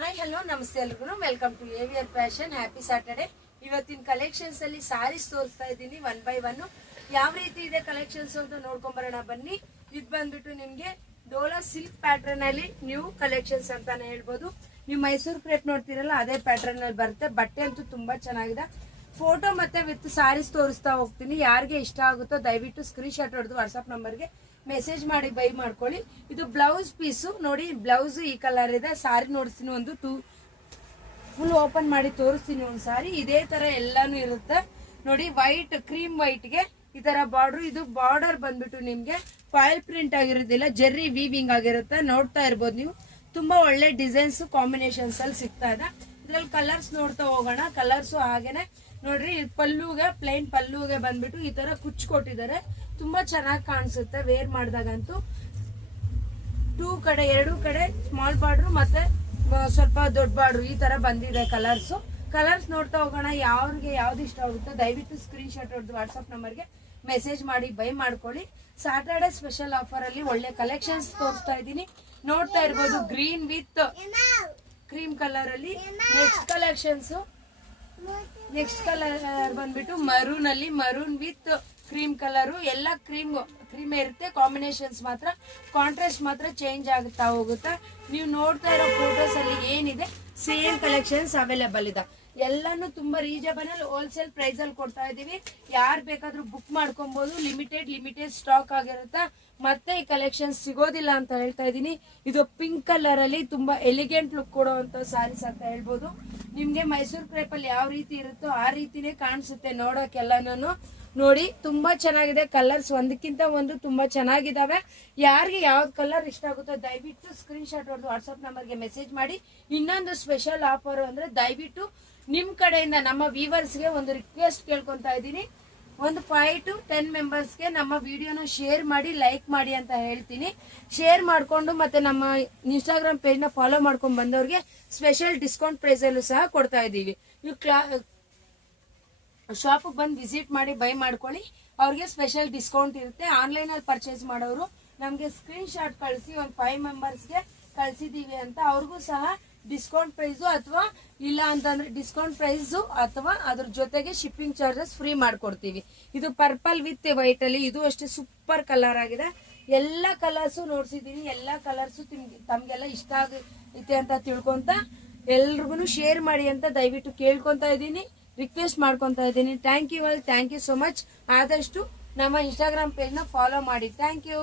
Hi hello ನಮಸ್ತೆ ಎಲ್ರಿಗೂ welcome to AVR fashion. Happy Saturday. ಇವತ್ತಿನ ಕಲೆಕ್ಷನ್ಸ್ ಅಲ್ಲಿ ಸಾರೀಸ್ ತೋರಿಸ್ತಾ ಇದ್ದೀನಿ ಒನ್ ಬೈ ಒನ್. ಯಾವ ರೀತಿ ಇದೆ ಕಲೆಕ್ಷನ್ಸ್ ಅಂತ ನೋಡ್ಕೊಂಡ್ ಬರೋಣ ಬನ್ನಿ. ಇದು ಬಂದ್ಬಿಟ್ಟು ನಿಮ್ಗೆ ಡೋಲಾ ಸಿಲ್ಕ್ ಪ್ಯಾಟರ್ನ್ ಅಲ್ಲಿ ನ್ಯೂ ಕಲೆಕ್ಷನ್ಸ್ ಅಂತಾನೆ ಹೇಳ್ಬೋದು. ನೀವು ಮೈಸೂರು ಕ್ರೇಪ್ ನೋಡ್ತಿರಲ್ಲ ಅದೇ ಪ್ಯಾಟರ್ನ್ ಅಲ್ಲಿ ಬರುತ್ತೆ. ಬಟ್ಟೆ ಅಂತೂ ತುಂಬಾ ಚೆನ್ನಾಗಿದೆ. ಫೋಟೋ ಮತ್ತೆ ವಿತ್ ಸಾರೀಸ್ ತೋರಿಸ್ತಾ ಹೋಗ್ತೀನಿ. ಯಾರಿಗೆ ಇಷ್ಟ ಆಗುತ್ತೋ ದಯವಿಟ್ಟು ಸ್ಕ್ರೀನ್ ಶಾಟ್ ಹೊಡೆದು ವಾಟ್ಸ್ಆಪ್ ನಂಬರ್ಗೆ ಮೆಸೇಜ್ ಮಾಡಿ ಬೈ ಮಾಡ್ಕೊಳ್ಳಿ. ಇದು ಬ್ಲೌಸ್ ಪೀಸು ನೋಡಿ. ಬ್ಲೌಸ್ ಈ ಕಲರ್ ಇದೆ. ಸಾರಿ ನೋಡಿಸ್ತೀನಿ, ಒಂದು ಫುಲ್ ಓಪನ್ ಮಾಡಿ ತೋರಿಸ್ತೀನಿ. ಒಂದು ಸಾರಿ ಇದೇ ತರ ಎಲ್ಲಾನು ಇರುತ್ತೆ ನೋಡಿ. ವೈಟ್ ಕ್ರೀಮ್ ವೈಟ್ಗೆ ಈ ತರ ಬಾರ್ಡರ್. ಇದು ಬಾರ್ಡರ್ ಬಂದ್ಬಿಟ್ಟು ನಿಮ್ಗೆ ಫಾಯಿಲ್ ಪ್ರಿಂಟ್ ಆಗಿರೋದಿಲ್ಲ, ಜೆರ್ರಿ ವೀವಿಂಗ್ ಆಗಿರುತ್ತೆ. ನೋಡ್ತಾ ಇರ್ಬೋದು ನೀವು. ತುಂಬಾ ಒಳ್ಳೆ ಡಿಸೈನ್ಸ್ ಕಾಂಬಿನೇಷನ್ಸ್ ಅಲ್ಲಿ ಸಿಗ್ತಾ ಇದೆ. ಇದ್ರಲ್ಲಿ ಕಲರ್ಸ್ ನೋಡ್ತಾ ಹೋಗೋಣ. ಕಲರ್ಸ್ ಹಾಗೇನೆ ನೋಡ್ರಿ. ಪಲ್ಲುಗೆ ಪ್ಲೈನ್ ಪಲ್ಲುಗೆ ಬಂದ್ಬಿಟ್ಟು ಈ ತರ ಕುಚ್ ಕೊಟ್ಟಿದ್ದಾರೆ. ತುಂಬಾ ಚೆನ್ನಾಗಿ ಕಾಣಿಸುತ್ತೆ ವೇರ್ ಮಾಡಿದಾಗಂತೂ. ಎರಡು ಕಡೆ ಸ್ಮಾಲ್ ಬಾರ್ಡರ್ ಮತ್ತೆ ಸ್ವಲ್ಪ ದೊಡ್ಡ ಬಾರ್ಡರ್ ಈ ತರ ಬಂದಿದೆ ಕಲರ್ಸ್ ನೋಡ್ತಾ ಹೋಗೋಣ. ಯಾವ್ರಿಗೆ ಯಾವ್ದು ಇಷ್ಟ ಆಗುತ್ತೋ ದಯವಿಟ್ಟು ಸ್ಕ್ರೀನ್ ಶಾಟ್ ಹೊಡೆದು ವಾಟ್ಸ್ಆಪ್ ನಂಬರ್ಗೆ ಮೆಸೇಜ್ ಮಾಡಿ ಬೈ ಮಾಡ್ಕೊಳ್ಳಿ. ಸ್ಯಾಟರ್ಡೆ ಸ್ಪೆಷಲ್ ಆಫರ್ ಅಲ್ಲಿ ಒಳ್ಳೆ ಕಲೆಕ್ಷನ್ಸ್ ತೋರಿಸ್ತಾ ಇದ್ದೀನಿ. ನೋಡ್ತಾ ಇರ್ಬೋದು ಗ್ರೀನ್ ವಿತ್ ಕ್ರೀಮ್ ಕಲರ್ ಅಲ್ಲಿ. ನೆಕ್ಸ್ಟ್ ಕಲರ್ ಬಂದ್ಬಿಟ್ಟು ಮರೂನ್ ಅಲ್ಲಿ, ಮರೂನ್ ವಿತ್ ಕ್ರೀಮ್ ಕಲರ್. ಎಲ್ಲ ಕ್ರೀಮ್ ಇರುತ್ತೆ. ಕಾಂಬಿನೇಷನ್ಸ್ ಮಾತ್ರ ಕಾಂಟ್ರಾಸ್ಟ್ ಮಾತ್ರ ಚೇಂಜ್ ಆಗುತ್ತಾ ಹೋಗುತ್ತಾ. ನೀವು ನೋಡ್ತಾ ಇರೋ ಫೋಟೋಸ್ ಅಲ್ಲಿ ಏನಿದೆ ಸೇಮ್ ಕಲೆಕ್ಷನ್ಸ್ ಅವೈಲೇಬಲ್ ಇದೆ. ಎಲ್ಲಾನು ತುಂಬಾ ರೀಸನಬಲ್ ಹೋಲ್ಸೇಲ್ ಪ್ರೈಸ್ ಅಲ್ಲಿ ಕೊಡ್ತಾ ಇದೀವಿ. ಯಾರು ಬೇಕಾದ್ರೂ ಬುಕ್ ಮಾಡ್ಕೊಬಹುದು. ಲಿಮಿಟೆಡ್ ಸ್ಟಾಕ್ ಆಗಿರುತ್ತಾ. ಮತ್ತೆ ಈ ಕಲೆಕ್ಷನ್ ಸಿಗೋದಿಲ್ಲ ಅಂತ ಹೇಳ್ತಾ ಇದೀನಿ. ಇದು ಪಿಂಕ್ ಕಲರ್ ಅಲ್ಲಿ ತುಂಬಾ ಎಲಿಗೆಂಟ್ ಲುಕ್ ಕೊಡುವಂತ ಸಾರೀಸ್ ಅಂತ ಹೇಳ್ಬೋದು. ನಿಮ್ಗೆ ಮೈಸೂರು ಕ್ರೇಪ್ ಅಲ್ಲಿ ಯಾವ ರೀತಿ ಇರುತ್ತೋ ಆ ರೀತಿನೇ ಕಾಣಿಸುತ್ತೆ ನೋಡೋಕೆಲ್ಲಾನು. ನೋಡಿ ತುಂಬಾ ಚೆನ್ನಾಗಿದೆ. ಕಲರ್ಸ್ ಒಂದಕ್ಕಿಂತ ಒಂದು ತುಂಬಾ ಚೆನ್ನಾಗಿದಾವೆ. ಯಾರಿಗೆ ಯಾವ್ದು ಕಲರ್ ಇಷ್ಟ ಆಗುತ್ತೋ ದಯವಿಟ್ಟು ಸ್ಕ್ರೀನ್ ಶಾಟ್ ಹೊಡೆದು ವಾಟ್ಸ್ಆಪ್ ನಂಬರ್ಗೆ ಮೆಸೇಜ್ ಮಾಡಿ. ಇನ್ನೊಂದು ಸ್ಪೆಷಲ್ ಆಫರ್ ಅಂದ್ರೆ ದಯವಿಟ್ಟು ನಿಮ್ ಕಡೆಯಿಂದ ನಮ್ಮ ವ್ಯೂವರ್ಸ್ಗೆ ಒಂದು ರಿಕ್ವೆಸ್ಟ್ ಕೇಳ್ಕೊಂತಾ ಇದ್ದೀನಿ. ಒಂದು 5 to 10 ಮೆಂಬರ್ಸ್ಗೆ ನಮ್ಮ ವಿಡಿಯೋನ ಶೇರ್ ಮಾಡಿ, ಲೈಕ್ ಮಾಡಿ ಅಂತ ಹೇಳ್ತೀನಿ. ಶೇರ್ ಮಾಡ್ಕೊಂಡು ಮತ್ತೆ ನಮ್ಮ ಇನ್ಸ್ಟಾಗ್ರಾಮ್ ಪೇಜ್ ನ ಫಾಲೋ ಮಾಡ್ಕೊಂಡು ಬಂದವ್ರಿಗೆ ಸ್ಪೆಷಲ್ ಡಿಸ್ಕೌಂಟ್ ಪ್ರೈಸ್ ಅಲ್ಲೂ ಸಹ ಕೊಡ್ತಾ ಇದೀವಿ. ನೀವು ಶಾಪ್ ಬಂದು ವಿಸಿಟ್ ಮಾಡಿ ಬೈ ಮಾಡ್ಕೊಳ್ಳಿ. ಅವ್ರಿಗೆ ಸ್ಪೆಷಲ್ ಡಿಸ್ಕೌಂಟ್ ಇರುತ್ತೆ. ಆನ್ಲೈನ್ ಅಲ್ಲಿ ಪರ್ಚೇಸ್ ಮಾಡೋರು ನಮ್ಗೆ ಸ್ಕ್ರೀನ್ ಶಾಟ್ ಕಳಿಸಿ ಒಂದು 5 ಮೆಂಬರ್ಸ್ಗೆ ಕಳ್ಸಿದೀವಿ ಅಂತ ಅವ್ರಿಗೂ ಸಹ ಡಿಸ್ಕೌಂಟ್ ಪ್ರೈಸ್ ಅಥವಾ ಇಲ್ಲ ಅಂತಂದ್ರೆ ಡಿಸ್ಕೌಂಟ್ ಪ್ರೈಸ್ ಅಥವಾ ಅದ್ರ ಜೊತೆಗೆ ಶಿಪ್ಪಿಂಗ್ ಚಾರ್ಜಸ್ ಫ್ರೀ ಮಾಡ್ಕೊಡ್ತೀವಿ. ಇದು ಪರ್ಪಲ್ ವಿತ್ ವೈಟ್ ಅಲ್ಲಿ. ಇದು ಅಷ್ಟೇ ಸೂಪರ್ ಕಲರ್ ಆಗಿದೆ. ಎಲ್ಲ ಕಲರ್ಸು ನೋಡ್ಸಿದೀನಿ. ಎಲ್ಲ ಕಲರ್ಸು ತಮ್ಗೆಲ್ಲ ಇಷ್ಟ ಆಗೈತೆ ಅಂತ ತಿಳ್ಕೊಂತ ಎಲ್ರಿಗೂ ಶೇರ್ ಮಾಡಿ ಅಂತ ದಯವಿಟ್ಟು ಕೇಳ್ಕೊಂತ ಇದ್ದೀನಿ, ರಿಕ್ವೆಸ್ಟ್ ಮಾಡ್ಕೊಂತ ಇದ್ದೀನಿ. Thank you so much. ಆದಷ್ಟು ನಮ್ಮ ಇನ್ಸ್ಟಾಗ್ರಾಮ್ ಪೇಜ್ ನ ಫಾಲೋ ಮಾಡಿ. Thank you.